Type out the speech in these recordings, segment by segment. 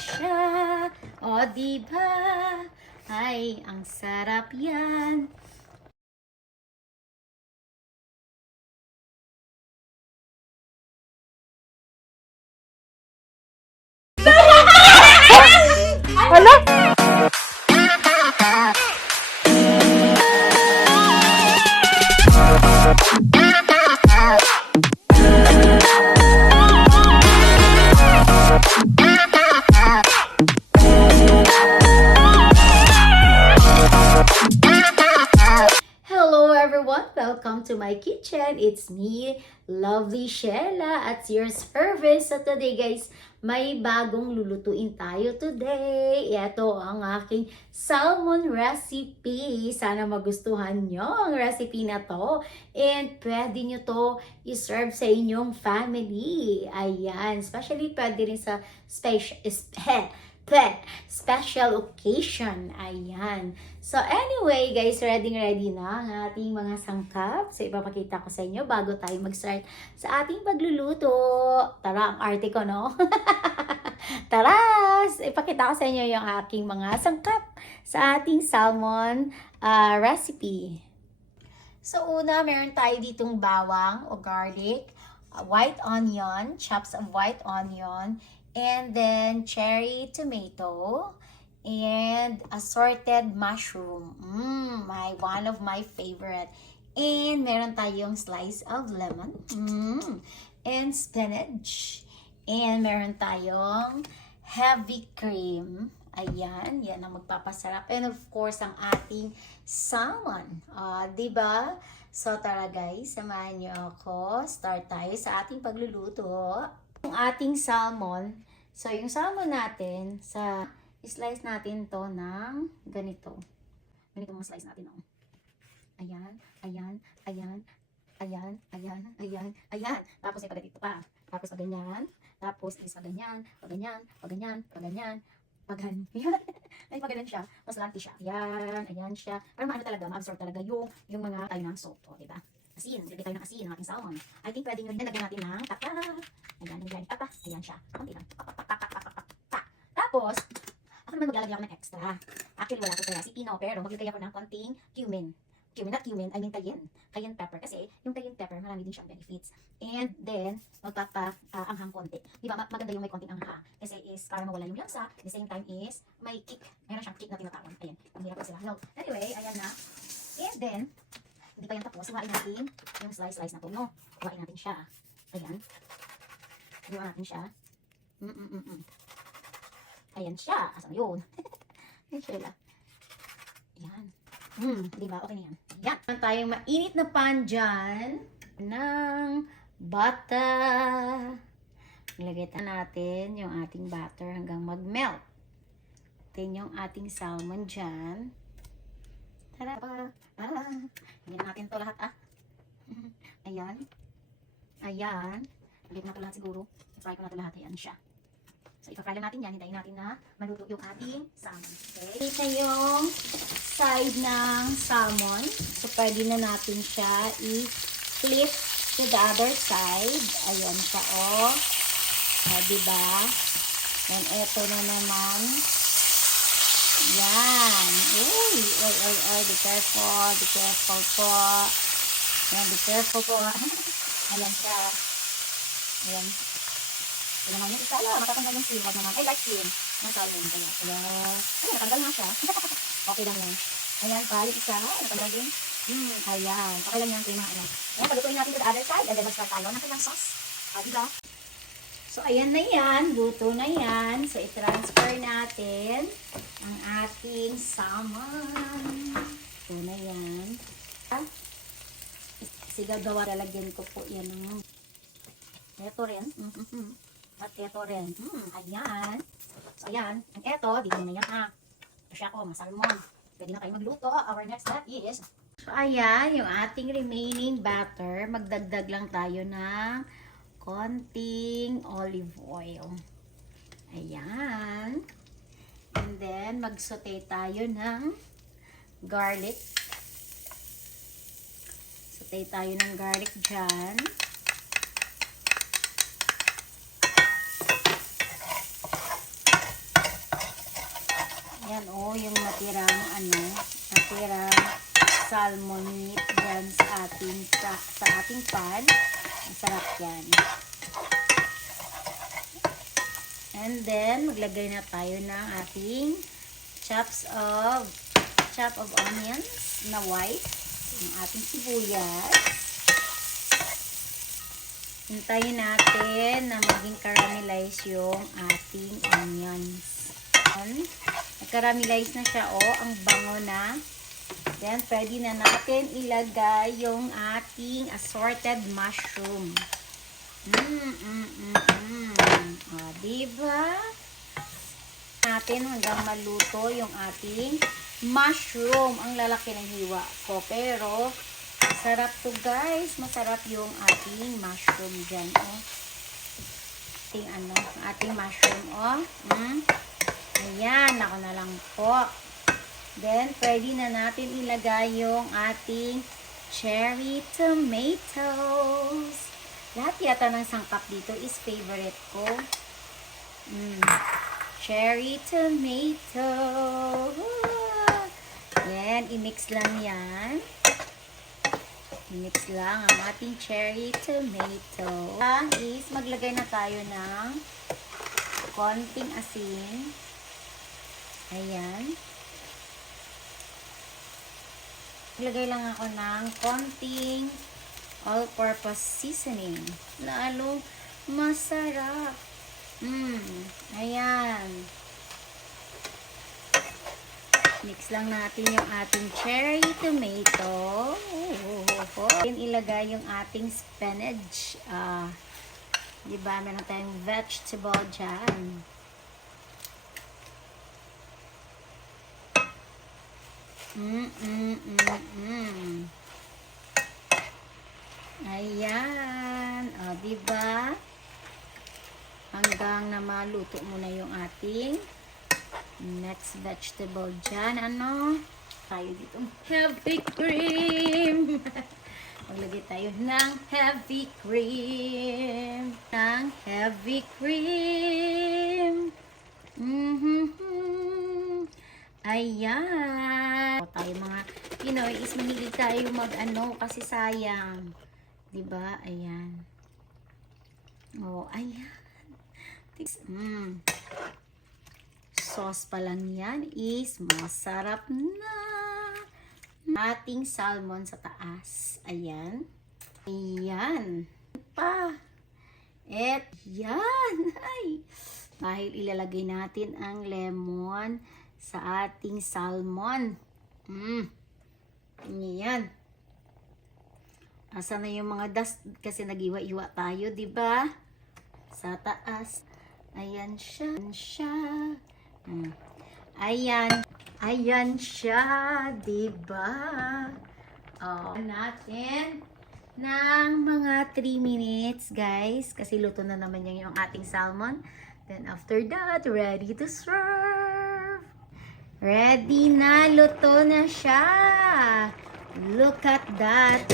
siya. O, diba? Ay, ang sarap yan. Hala? Hello everyone! Welcome to my kitchen. It's me, Lovely Shella, at your service. So today guys, may bagong lulutuin tayo today. Ito ang aking salmon recipe. Sana magustuhan nyo ang recipe na to. And pwede nyo to i-serve sa inyong family. Ayan. Especially pwede rin sa special occasion. Ayan. So anyway, guys, ready na ang ating mga sangkap. So ipapakita ko sa inyo bago tayo mag-start sa ating pagluluto. Tara, ang arte ko, no? Tara! Ipakita ko sa inyo yung aking mga sangkap sa ating salmon recipe. So una, meron tayo ditong bawang o garlic, white onion, chops of white onion, and then cherry tomato, and assorted mushroom. One of my favorite. And meron tayong slice of lemon. And spinach. And meron tayong heavy cream. Ayan, yan ang magpapasarap. And of course, ang ating salmon. Diba? So tara guys, samahan niyo ako. Start tayo sa ating pagluluto. Yung ating salmon. So yung salmon natin, slice natin to ng ganito. Ganito mga slice natin, oh. Ayan, ayan, ayan, ayan, ayan, ayan, ayan. Tapos ay pag dito pa. Tapos pag ganyan. Tapos is pag ganyan, pag ganyan, pag ganyan, pag ganyan, pag ganyan. Ay, pag ganyan siya. Mas lanti siya. Ayan, ayan siya. Para maano talaga, ma-absorb talaga yung mga tayo ng salt, oh, diba? Asin, bigay tayo ng asin ng ating salmon. I think pwede nyo rin lagyan natin ng tapa. Ayan, nilagyan tapa. Ayan siya. Kunti lang. Tapos, ako naman maglalagay ako ng extra. Actually, wala ko sa recipe, no? Pero maglagay ako ng konting cumin. Not cumin, I mean cayenne. Cayenne pepper. Kasi yung cayenne pepper, marami din siyang benefits. And then, magpapa-anghang konti. Di ba? Maganda yung may konting angha. Kasi is para mawala yung lansa. At the same time is may kick. Meron siyang kick na tinatawag. Ayan. Ang hirap ko sila. No. Anyway, ayan na. And then, hindi pa yan tapos. Hiwain natin yung slice na to. No. Hiwain natin siya. Ayan. Hiwain natin siya. Ayan siya. Asan yun? Ayan siya. Ayan. Diba? Okay na yan. Ayan. Meron tayong mainit na pan dyan ng butter. Ilagay natin yung ating butter hanggang mag-melt. Then yung ating salmon dyan. Tara pa. Hindi natin to lahat, ah. Ayan. Ayan. Ulit na to lahat siguro. Try ko na to lahat. Ayan siya. So, ipafry lang natin yan. Hintayin natin na maluto yung ating salmon. Okay. Ito yung side ng salmon. So, pwede na natin siya i-flip to the other side. Ayan siya, oh. Diba? And ito na naman. Yan. Uy. Be careful. Be careful po. Yan, be careful po. Ayan siya. Ayan. Ayan naman yung isa. Matatanggal yung skin. Wag naman. Ay, light skin. Masalin. Ayan. Ayan, natanggal na siya. Okay lang yan. Ayan pa. Yung isa. Natanggal din. Ayan. Okay lang yan. Ayan. Ayan, palutuin natin to the other side. And then, mag-start tayo ng kanyang sauce. Diba? So, ayan na yan. Luto na yan. So, i-transfer natin ang ating salmon. Ito na yan. Sigagawa, lalagyan ko po yan ng ito rin. At ito rin. Ayan. So, ayan. Ang ito, dito na yan, ha. Ito siya ko, masalmon. Pwede na tayo magluto. Our next step is, so, ayan, yung ating remaining batter. Magdagdag lang tayo ng konting olive oil. Ayan. And then, mag-saute tayo ng garlic. Saute tayo ng garlic dyan. Yan yung natirang salmon meat dyan sa ating pan. Masarap yan. And then, maglagay na tayo ng ating chop of onions na white. Yung ating sibuyas. Hintayin natin na maging caramelize yung ating onions. Nag-caramelize na siya, ang bango na. Then, pwede na natin ilagay yung ating assorted mushroom. Diba? Natin hanggang maluto yung ating mushroom. Ang lalaki ng hiwa ko. Pero, masarap to guys. Masarap yung ating mushroom dyan, ating mushroom, Ayan, ako na lang po. Then, pwede na natin ilagay yung ating cherry tomatoes. Lahat yata ng sangkap dito is favorite ko. Cherry tomato. Yan, i-mix lang yan. I-mix lang ang ating cherry tomato. Is maglagay na tayo ng konting asin. Ayan. Maglagay lang ako ng konting all-purpose seasoning. Lalo masarap. Ayan. Mix lang natin yung ating cherry tomato. Then, ilagay yung ating spinach. Diba? Meron tayong vegetable dyan. Ayan. Diba? Hanggang na maluto muna yung ating next vegetable dyan. Tayo dito. Heavy cream. Maglagay tayo ng heavy cream. Ayan. Tayo mga Pinoy is mahilig tayo kasi sayang. Diba? Ayan. Ayan. Sauce pa lang yan is masarap na. Ating salmon sa taas. Ayan. Ayan. Yan. Dahil ilalagay natin ang lemon sa ating salmon. Ayan. Asa na yung mga dust kasi nag-iwa-iwa tayo, diba? Sa taas. Ayan siya. Ayan siya, diba? Natin ng mga 3 minutes, guys. Kasi luto na naman yung ating salmon. Then after that, ready to serve. Ready na, luto na siya. Look at that.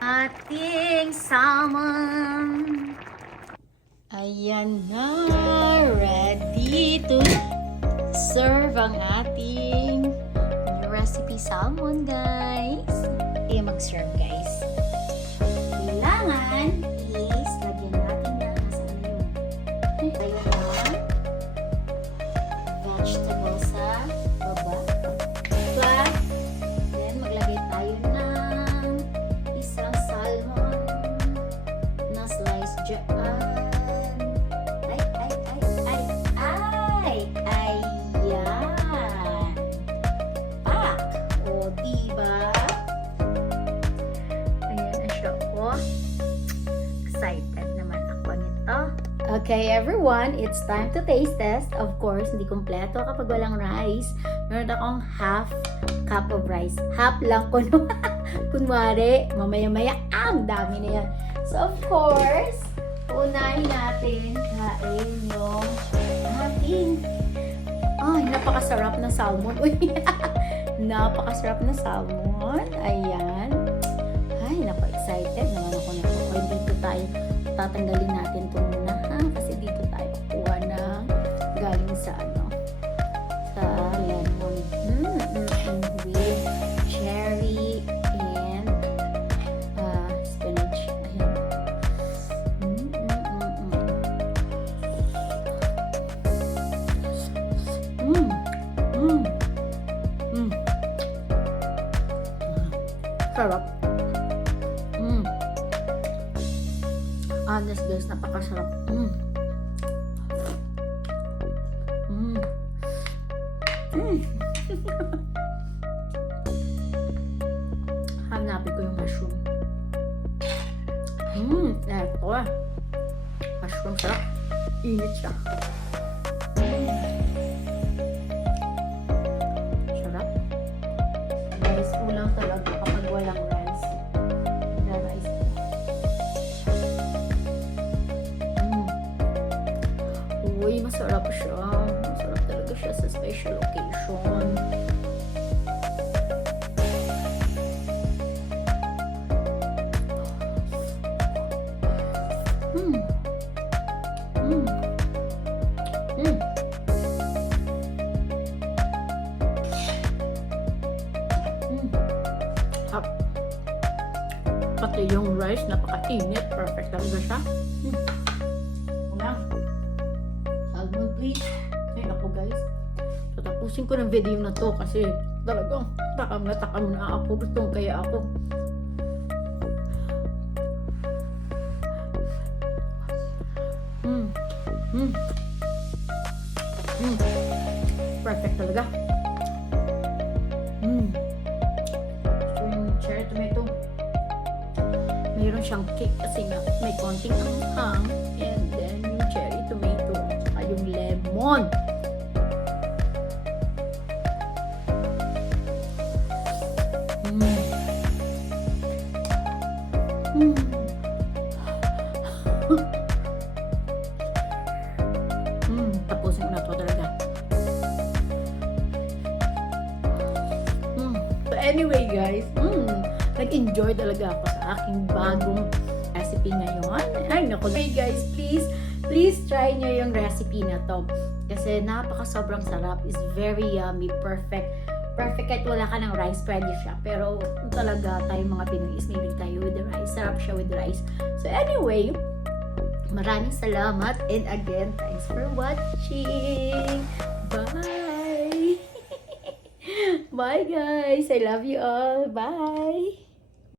Ating salmon. Ayan na, ready to serve ang ating recipe salmon, guys. Mag-serve, guys. Kailangan is lagyan natin na vegetable sa baba. Then, maglagay tayo ng isang salmon na slice dyan. Okay, everyone, it's time to taste test. Of course, hindi kompleto kapag walang rice. Meron akong half cup of rice. Half lang ko, no? Kunwari, mamaya-maya, ang dami na yan. So, of course, unahin natin kain yung ating napakasarap na salmon. Uy, napakasarap na salmon. Ayan. Ay, excited naman ako na ito. Okay, dito tayo tatanggalin natin ito muna. Kasi dito tayo kukuha na galing Mm. Mm. Mm. Sarap. Mm. Honest guys, napakasarap. Mm. Mm. Mm. Hanapin ko yung mushroom. Eto ah. Mushroom sarap. Init siya. Sarap. Guys, kulang talaga kapag walang rice. Wala rice. Uy, masarap siya. Masarap talaga siya sa special occasion. Mm. Mm. Mm. Mm. Hap. Pati yung rice, napaka-init. Perfect talaga siya. Ulang. Salmon please. Ay, naku guys. So, tapusin ko ng video na to kasi talagang takam na ako. Gustong kaya ako. Mm. Mm. Perfect talaga. So yung cherry tomato, mayroon siyang kick kasi nga may konting anghang, and then yung cherry tomato at yung lemon. Tapusin ko na to talaga. So anyway guys, nag-enjoy talaga ako sa aking bagong recipe ngayon. Ay naku. Hey guys, please try nyo yung recipe na to. Kasi sobrang sarap. Is very yummy. Perfect kahit wala ka ng rice, pwede siya. Pero talaga tayong mga Pinoy is maybe tayo with the rice. Sarap siya with rice. So anyway, maraming salamat, and again, thanks for watching. Bye! Bye guys! I love you all. Bye!